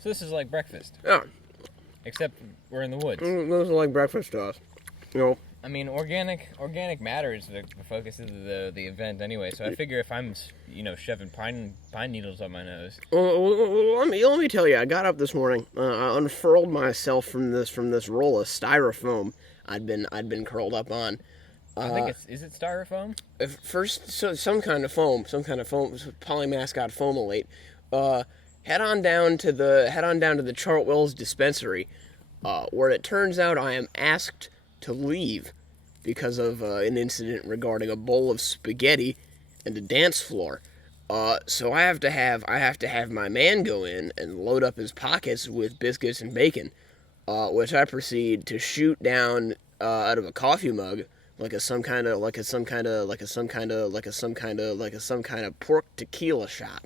So this is like breakfast, Yeah, except we're in the woods. those are like breakfast to us. You know. I mean, organic matter is the focus of the event anyway. So I figure if I'm, shoving pine needles up my nose. Well, let me tell you. I got up this morning. I unfurled myself from this roll of styrofoam I'd been curled up on. I think is it styrofoam? Some kind of foam, polymascot foamolate. Head on down to the Chartwell's dispensary, where it turns out I am asked to leave because of an incident regarding a bowl of spaghetti and a dance floor. So I have to have my man go in and load up his pockets with biscuits and bacon, which I proceed to shoot down out of a coffee mug like some kind of pork tequila shot.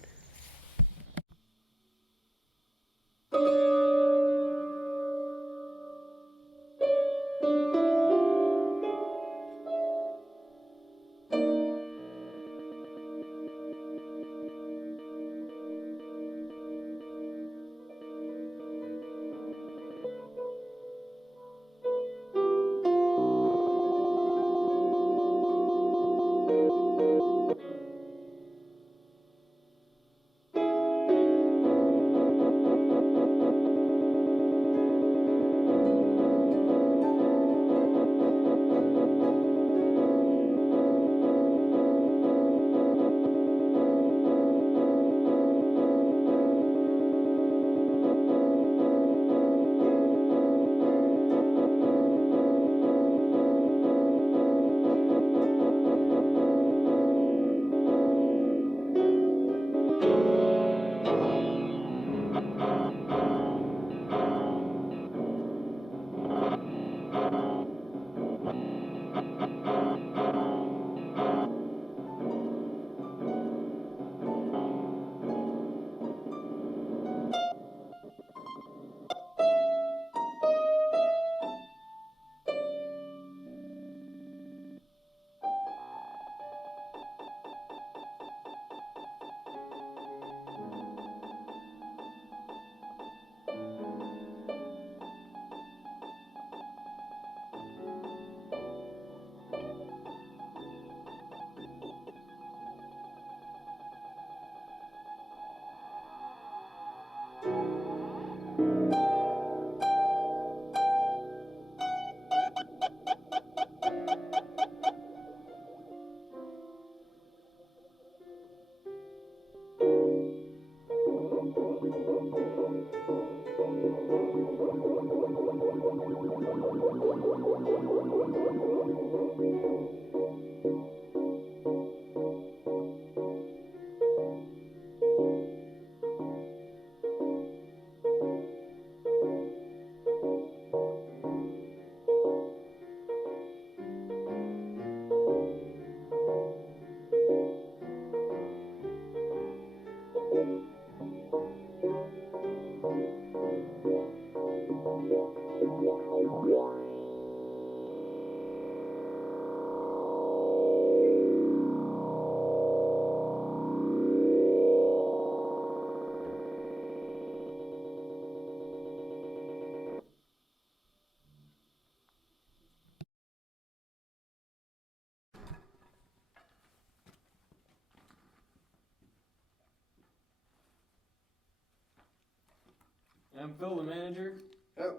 I'm Phil, the manager.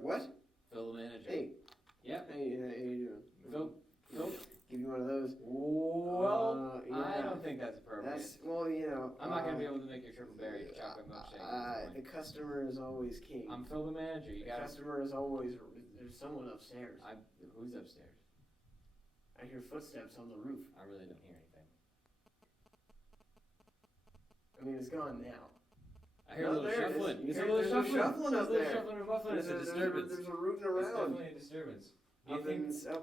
What? Phil, the manager. Hey. Yep. Hey, how you doing? Phil. Give you one of those. Well, yeah. I don't think that's appropriate. I'm not going to be able to make your triple berry chocolate milkshake. The customer is always king. I'm Phil, the manager. You got customer is always. There's someone upstairs. Who's upstairs? I hear footsteps on the roof. I really don't hear anything. I mean, it's gone now. I hear a little shuffling. There's a little shuffling up there. There's a little shuffling and muffling. It's a disturbance. There's a rooting It's around. definitely a disturbance. Up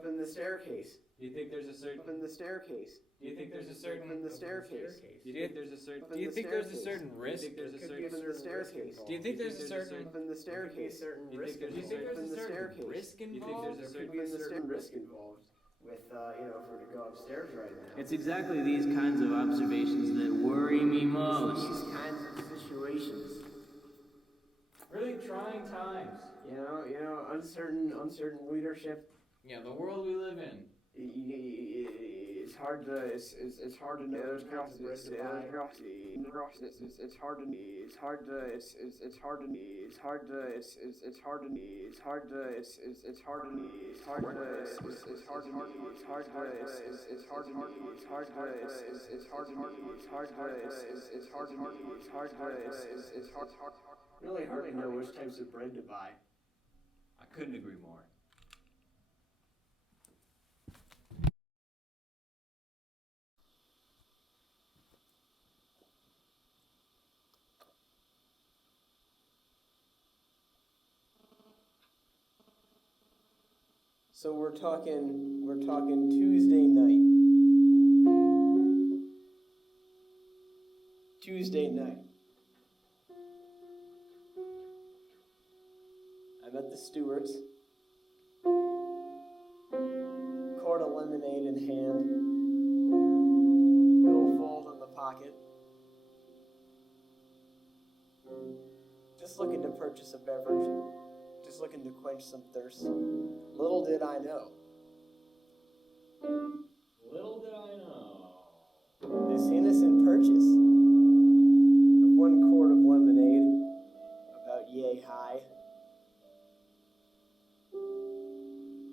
in the staircase. Do you think there's a certain? Up in the staircase. Do you think there's a certain? Up in the staircase. Do you think there's a certain? Up in Do you the think there's a staircase. certain risk? There's a certain staircase. Do you think there's a certain? Up in the staircase. Do you think there's a certain risk Do you think involved? there's a certain risk involved with if we're to go upstairs right now? It's exactly these kinds of observations that worry me most. These kinds of situations. Really trying times. You know, uncertain leadership. Yeah, the world we live in. It's hard to know. There's hard to it's hard to really hard to know which types of bread to buy. I couldn't agree more. So we're talking Tuesday night. Tuesday night. I'm at the Stewart's. Quart of lemonade in hand. Billfold in the pocket. Just looking to purchase a beverage. Just looking to quench some thirst. Little did I know. This innocent purchase of 1 quart of lemonade, about yay high,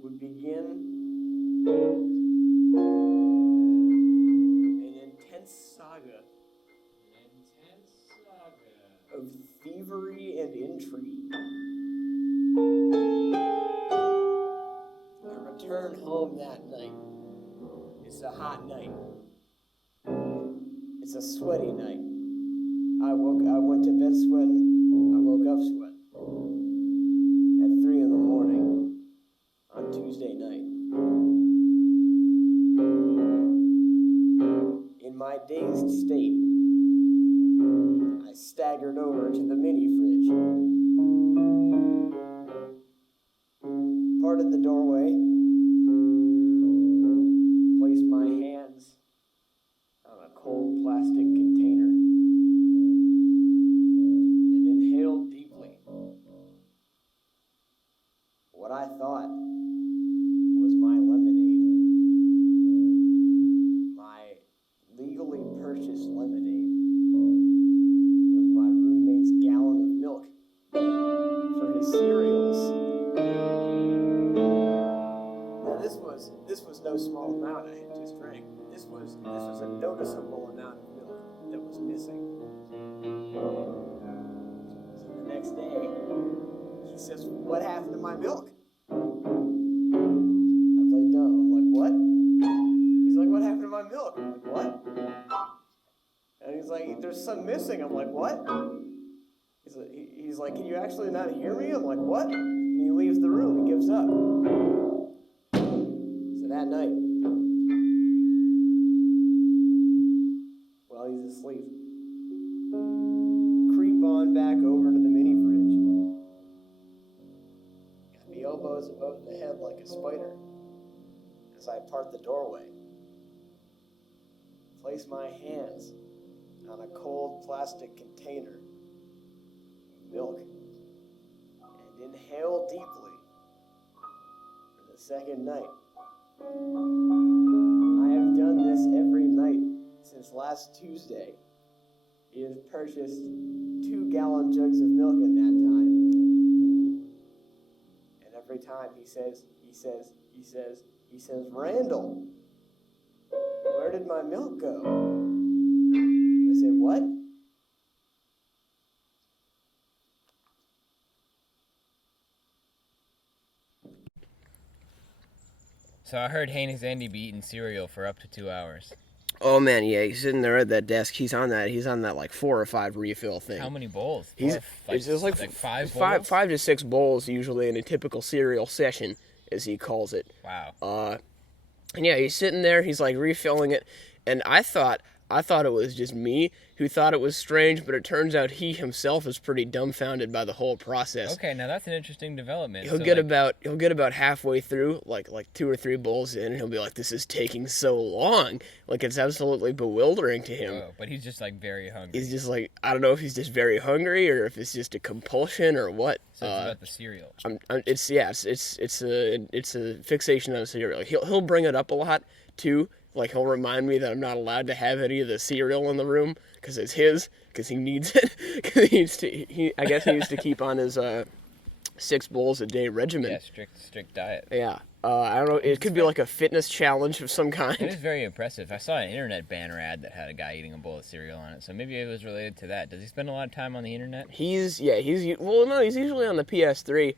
would begin an intense saga of thievery and intrigue. I return home that night. It's a hot night. It's a sweaty night. I went to bed sweating. I woke up sweating. At 3 in the morning on Tuesday night. In my dazed state, I staggered over to the mini fridge. Parted the doorway, placed my hands on a cold plastic container, and inhaled deeply what I thought was my lemonade, my legally purchased lemonade, was my roommate's gallon of milk for his cereals. This was no small amount I had just drank. This was a noticeable amount of milk that was missing. So the next day, he says, "What happened to my milk?" I played dumb. I'm like, "What?" He's like, "What happened to my milk?" I'm like, "What?" And he's like, "There's some missing." I'm like, "What?" He's like, "Can you actually not hear me?" I'm like, "What?" And he leaves the room. He gives up. So that night, while he's asleep, creep on back over to the mini fridge. Got the elbows above the head like a spider as I part the doorway. Place my hands on a cold plastic container of milk and inhale deeply for the second night. I have done this every night since last Tuesday. He has purchased 2-gallon jugs of milk in that time. And every time he says, "Randall, where did my milk go?" I say, "What?" So I heard Heinous Andy be eating cereal for up to 2 hours. Oh man, yeah, he's sitting there at that desk. He's on that like 4 or 5 refill thing. How many bowls? It's like 5 bowls? 5 to 6 bowls usually in a typical cereal session, as he calls it. Wow. And yeah, he's sitting there. He's like refilling it, and I thought I thought it was just me who thought it was strange, but it turns out he himself is pretty dumbfounded by the whole process. Okay, now that's an interesting development. He'll get about halfway through, like 2 or 3 bowls in, and he'll be like, "This is taking so long." Like, it's absolutely bewildering to him. Oh, but he's just like very hungry. He's just like, I don't know if he's just very hungry or if it's just a compulsion or what. So it's about the cereal. It's a fixation on cereal. He'll bring it up a lot too. Like, he'll remind me that I'm not allowed to have any of the cereal in the room because it's his, because he needs it. I guess he needs to keep on his 6 bowls a day regimen. Yeah, strict diet. Yeah. I don't know. It could be like a fitness challenge of some kind. It is very impressive. I saw an internet banner ad that had a guy eating a bowl of cereal on it, so maybe it was related to that. Does he spend a lot of time on the internet? He's usually on the PS3.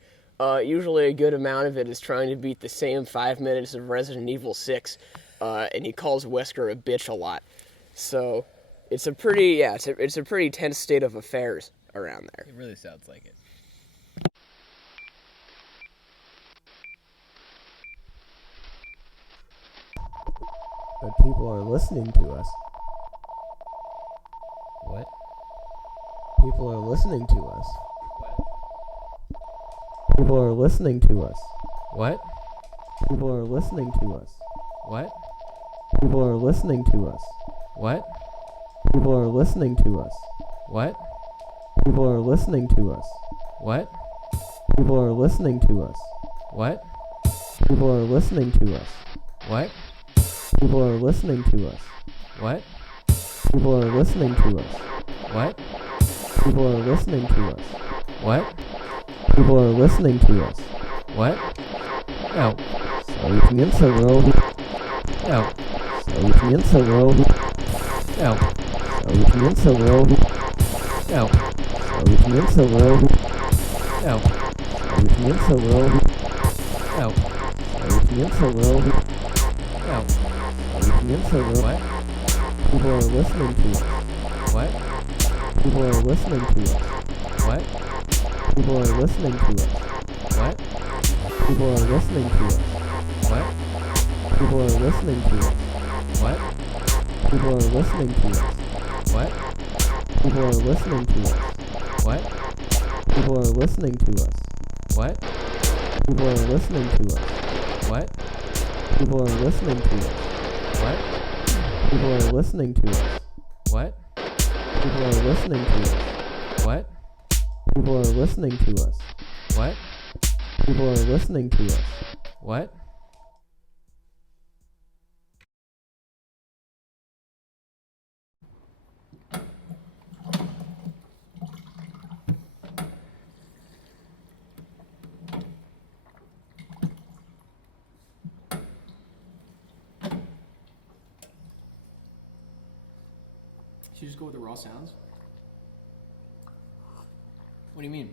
Usually a good amount of it is trying to beat the same 5 minutes of Resident Evil 6. And he calls Wesker a bitch a lot. So it's a pretty tense state of affairs around there. It really sounds like it. But people are listening to us. What? People are listening to us. People are listening to us. What? People are listening to us. What? People are listening to us. What? People are listening to us. What? People are listening to us. What? People are listening to us. What? People are listening to us. What? People are listening to us. What? People are listening to us. What? People are listening to us. What? People are listening to us. What? No. Sowiecnięce robi. No. Sowiecnięce robi. No. Sowiecnięce robi. No. Sowiecnięce robi. No. Sowiecnięce robi. No. Sowiecnięce robi. No. Sowiecnięce robi. What? People are listening to us. What? People are listening to us. What? People are listening to us. What? People are listening to us. What? People are listening to us. What? People are listening to us. What? People are listening to us. What? People are listening to us. What? People are listening to us. What? People are listening to us. What? People are listening to us. What? People are listening to us. What? People are listening to us. What? People are listening to us. What? Should you just go with the raw sounds? What do you mean?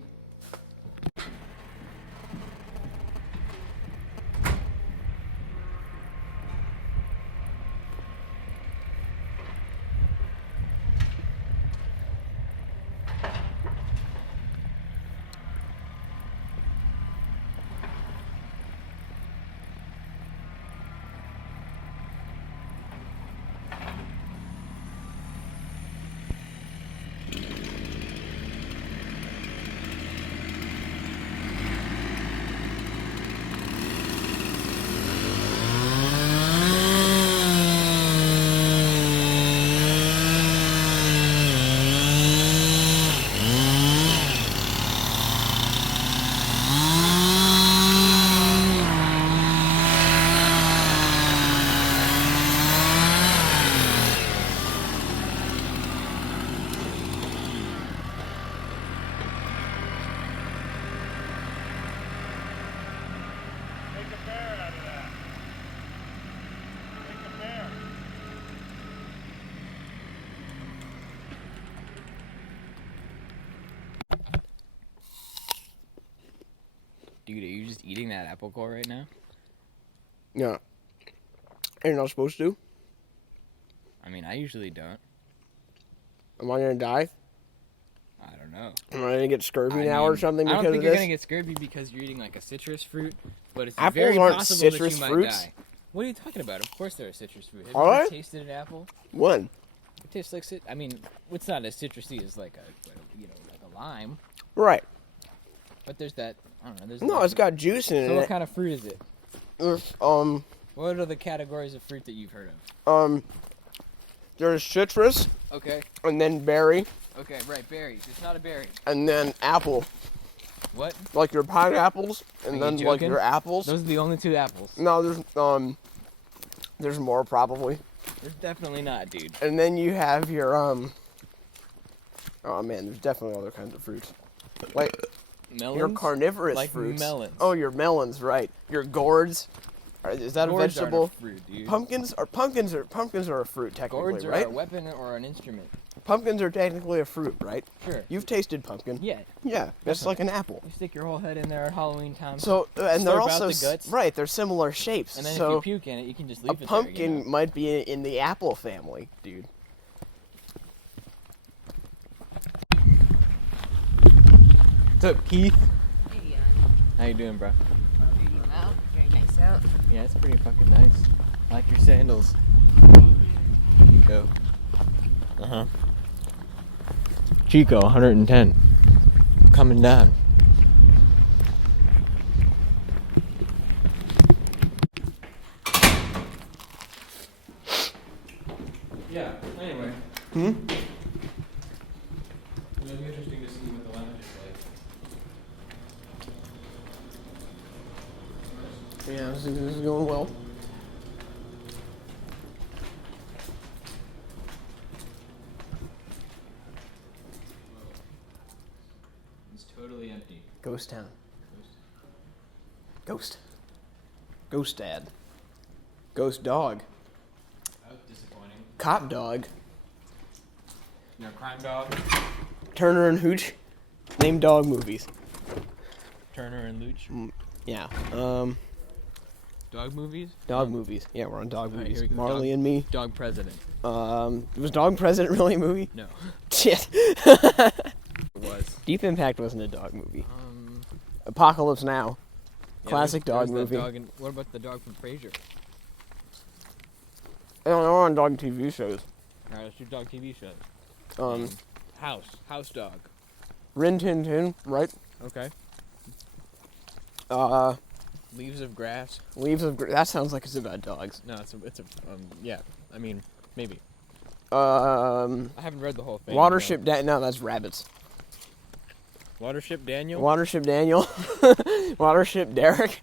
Dude, are you just eating that apple core right now? Yeah. You're not supposed to? I mean, I usually don't. Am I gonna die? I don't know. Am I gonna get scurvy now or something I because don't think of you're this? gonna get scurvy because you're eating like a citrus fruit, but it's Apples very aren't possible citrus that you fruits? might die. What are you talking about? Of course they're a citrus fruit. Have Are you ever they? tasted an apple? When? It tastes like I mean, it's not as citrusy as like like a lime, Right. but there's that. I don't know. There's No, it's got juice in So what it. kind of fruit is it? What are the categories of fruit that you've heard of? There's citrus, Okay. and then berry, Okay. Right. Berries. It's not a berry. and then apple. What? Like your pineapples, and Are then you like joking? your apples. Those are the only 2 apples. No, there's more probably. There's definitely not, dude. And then you have your oh man, there's definitely other kinds of fruits. Like Melons. your carnivorous Like fruits. melons. Oh, your melons, right? Your gourds. Is that Gourds a vegetable? aren't a fruit, dude. Pumpkins are a fruit technically, Gourds are right? a weapon or an instrument. Pumpkins are technically a fruit, right? Sure. You've tasted pumpkin. Yeah. Yeah, that's like an apple. You stick your whole head in there at Halloween time. So and they're Slurp out also the guts. right. They're similar shapes. and then so if you puke in it, you can just leave a it there. pumpkin might be in the apple family, dude. What's up, Keith? Hey, How you doing, bro? well, very nice out. Yeah, it's pretty fucking nice. I like your sandals. Chico. Uh-huh. Chico, 110. Coming down. Yeah, anyway. It'll be interesting to see what the lounge is like. Yeah, this is going well. It's totally empty. Ghost town. Ghost. Ghost dad. Ghost dog. That was disappointing. Cop dog. No crime dog. Turner and Hooch. Name dog movies. Turner and Luch. Yeah. Dog movies? Dog movies. Yeah, we're on dog All right, movies. here we go. Marley Dog- and Me. Dog president. Was Dog President really a movie? No. Shit. It was. Deep Impact wasn't a dog movie. Apocalypse Now. Classic dog movie. What about the dog from Frasier? I don't know, on dog TV shows. Alright, let's do dog TV shows. House dog. Rin Tin Tin, right? Okay. Leaves of Grass. That sounds like it's about dogs. No, yeah. I mean, maybe. I I haven't read the whole thing. Watership no, that's rabbits. Watership Daniel? Watership Daniel. Watership Derek.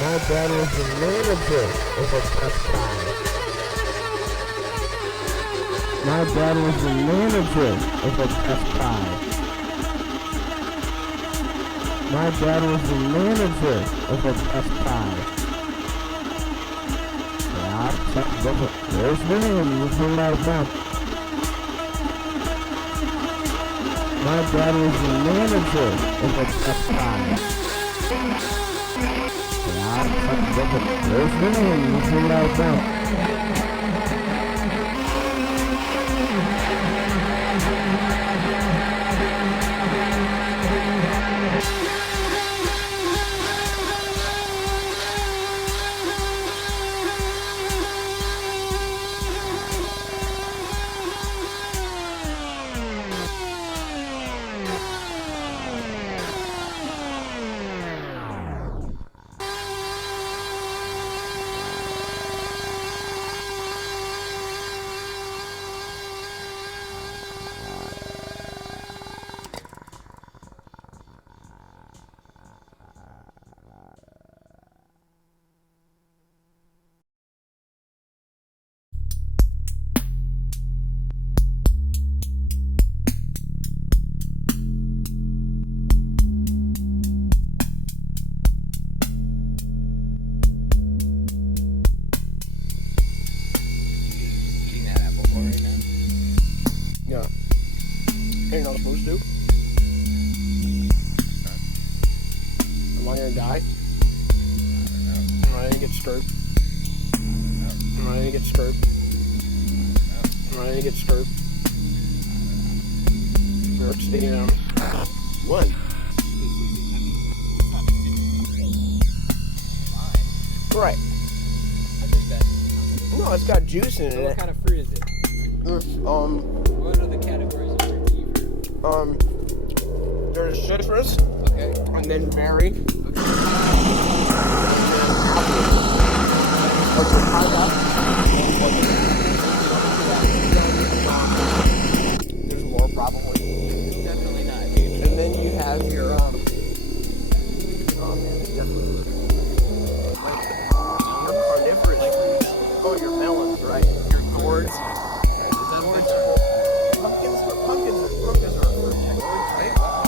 My dad was the manager of a tough guy. My dad was the manager of a Best Buy. My dad was the manager of a Best Buy. Yeah, there's the name. You can write it down. My dad was the manager of a Best Buy. Yeah, there's the name. You can write it down. Eating that apple core right now? Yeah. You're not supposed to. Am I gonna die? Am I gonna get screwed? Am I gonna get screwed? Am I gonna get screwed? Or sticking out. One. Right. I think that. No, it's got juice in it. What kind of fruit is it? What are the categories of fruit you there's citrus, Okay. and then berry. There's more probably. Definitely not. I think it's And then you have your carnivorous. Oh, your melons, right? Your gourds. Pumpkins are a fruit. Right?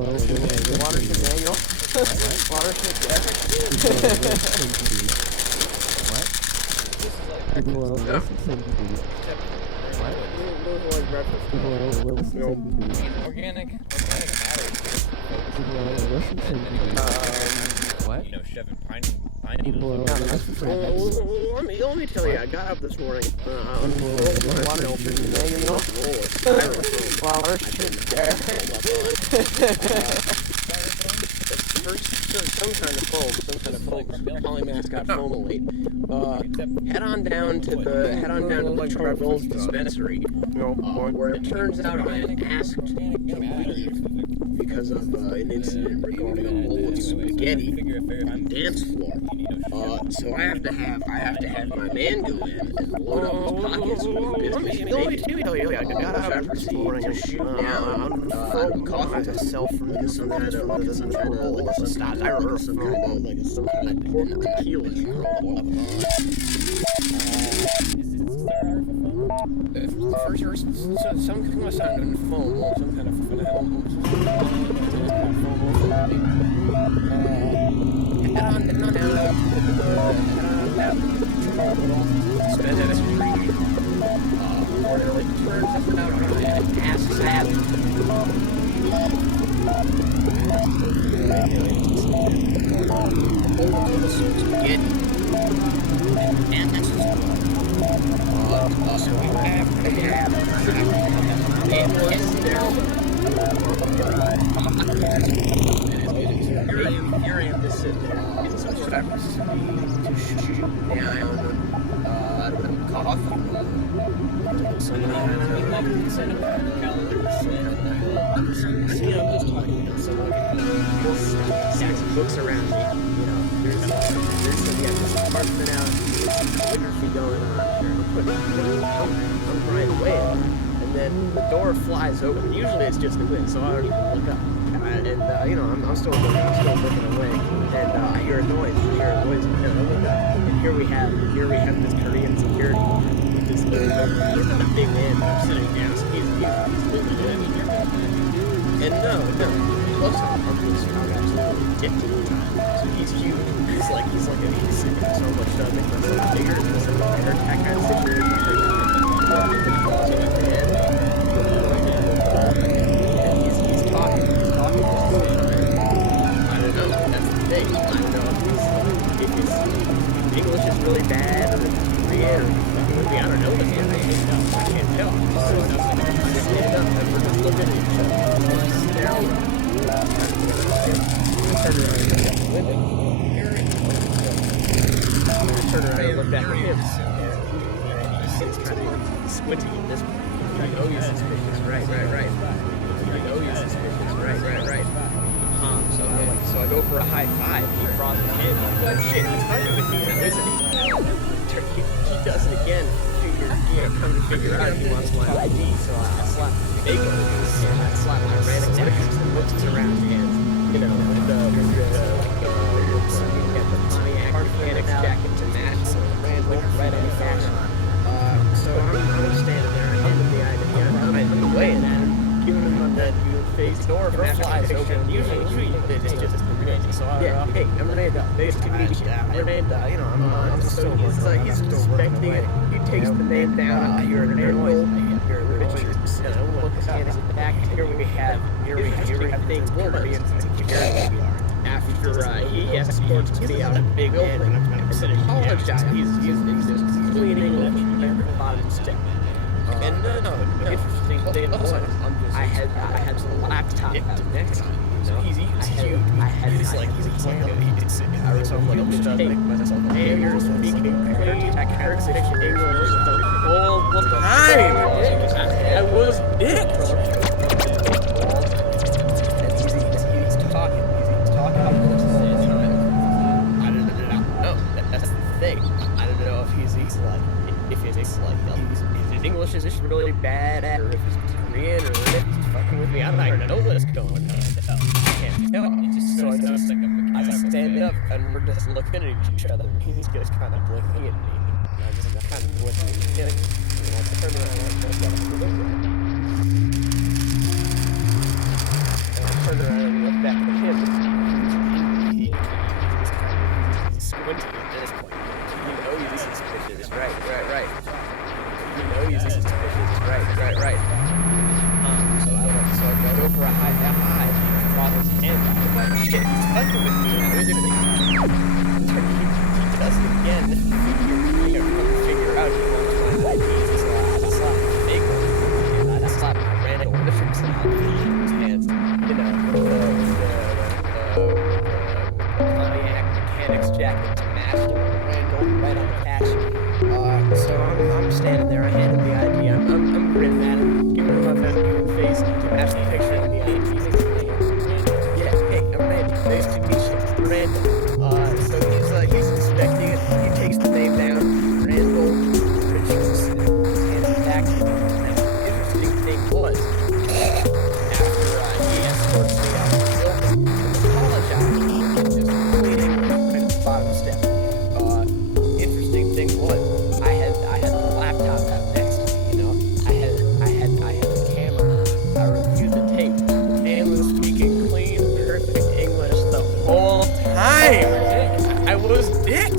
Watership Daniel. Watership Derek. Organic matter. Shoving pine needles. Let me tell you, I got up this morning. Watership some kind of foam, polymath got foamolate. Head on down to the Charles dispensary, where it turns out I had asked to leave because of an incident regarding a bowl of spaghetti on the dance floor. So I have to have my man go in and load up his pockets with business. I got up this morning to shoot down coffee to sell from some kind of important tequila. First, some kind of foam, some kind of foam. Head on down spend that as a treat. Or it turns out ass salad. Spaghetti. And that's so we have here I am to sit there in some sort of to shoot down coffee. I'm just talking to someone. Stacks of books around me. There's this apartment out. Photography going on. I'm right away. And then the door flies open. Usually it's just the wind, so I don't even look up. I'm still looking away. And I hear a noise. And I look up. And here we have this Korean security. He's not a big man, but I'm sitting down, so he's really good. And no, close up. I'm absolutely addicted to him. So he's huge. He's so much bigger than some better that kind of situation. And he's talking just the whole time. I don't know, that's the thing. I don't know if his English is really bad or if it's Korean or fucking with me. I don't know what's going on. I can't tell. So I stand up and we're just looking at each other. Turn around and look back at him. He's kind of squinting at this point. Like, oh, you're suspicious. Right. Like, oh, you're suspicious. Right. So I go for a high five. He crosses him. But shit, he's fucking with me now, isn't he? He does it again. Come to figure out he wants my ID. So I slap my random records and looks around him. The Heinous jacket to match, so right on the fashion. So I'm standing there and handing the idea. I'm waiting at him, giving him that face door flies open. Usually it's just the reason. So hey, I'm Randis. Nice to meet you. I'm still he's suspecting it. He takes the name down. I hear a noise. And I look at his back. Here we have things. Korean security. After he escorts me out of Big Ed and said, apologize. He's cleaning up everybody stick. And no, interesting thing was, I had the laptop out next to me. So he's huge. He's like, I was like, I'm just taking myself. Hey, you're speaking Korean, that character English the whole time. I was it. His English is just really bad at, or if he's Korean, or if he's fucking with me. I don't know what's going on. I can't tell. So I stand up and we're just looking at each other. He's just kind of blinking at me. I kind of went to the mechanics. And I turned around and I looked out the window. And I turned around and looked back at him. He's squinting at this point. You know he's suspicious. Right. You know he's suspicious. Right. So I go for a high five. He brought his hand out. I'm like, shit, he's fucking with me. I was in he does it again. I gotta figure out he wants my IDs. So I slap my big one. And I slap my random Watership his hands. You know, the Pontiac mechanics jacket to match the random right on the patch. So I'm standing there. I hand him the ID. I'm grinning at him, giving him my best human face to match the picture on the ID. Yeah, hey, I'm Randy. Nice to meet you. Random. So he's inspecting it. He takes the name down. Randall Richardson. Hands it back to me. And the interesting thing was, after he escorts me out of the building, apologized. Just complete English right at the bottom step. Interesting thing was, I had the laptop out next to me, you know. I had the camera. I reviewed the tape. The man was speaking clean, perfect English the whole time. I was dicked.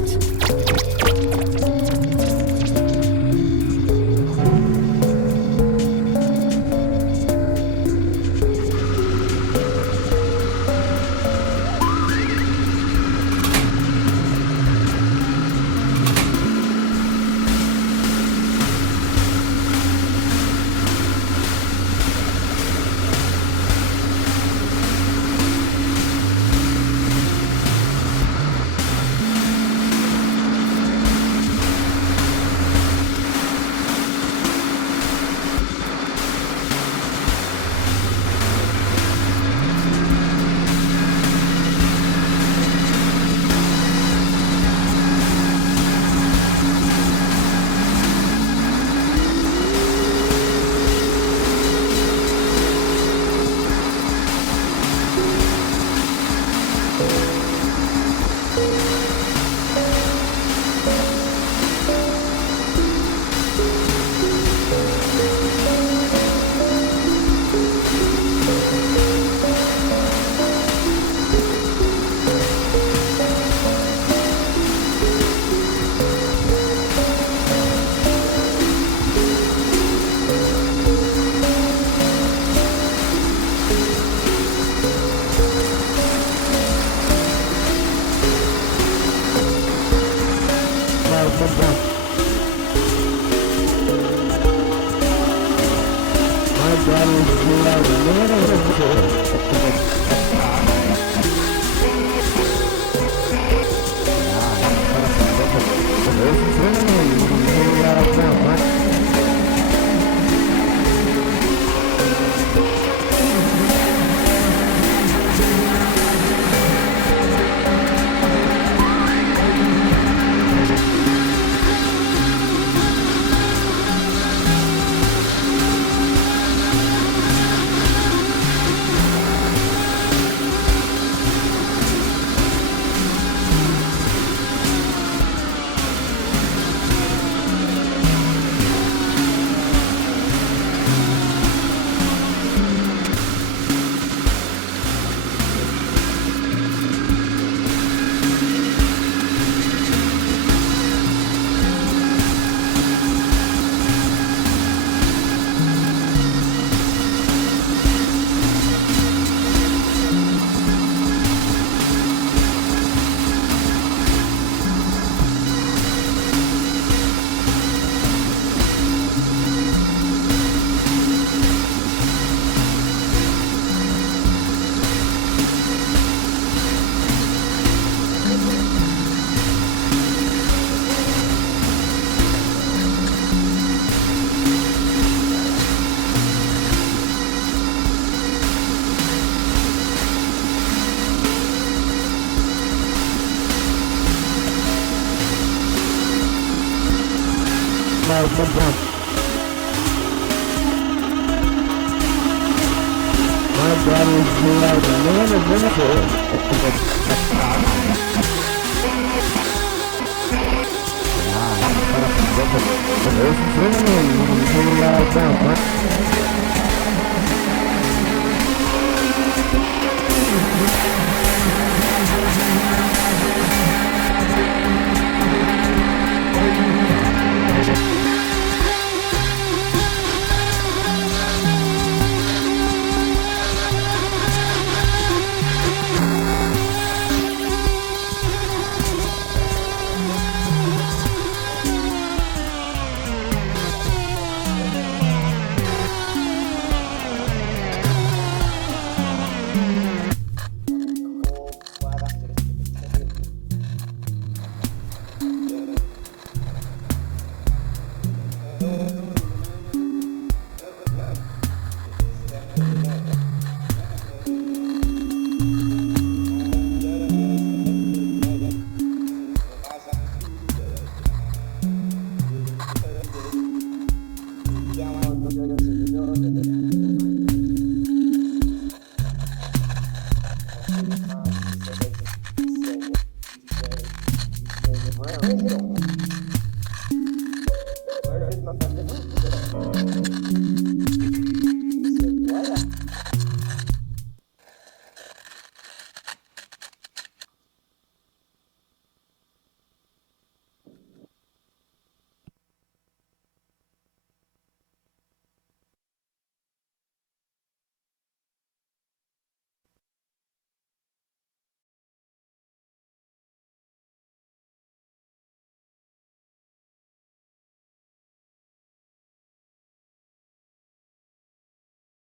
Randis.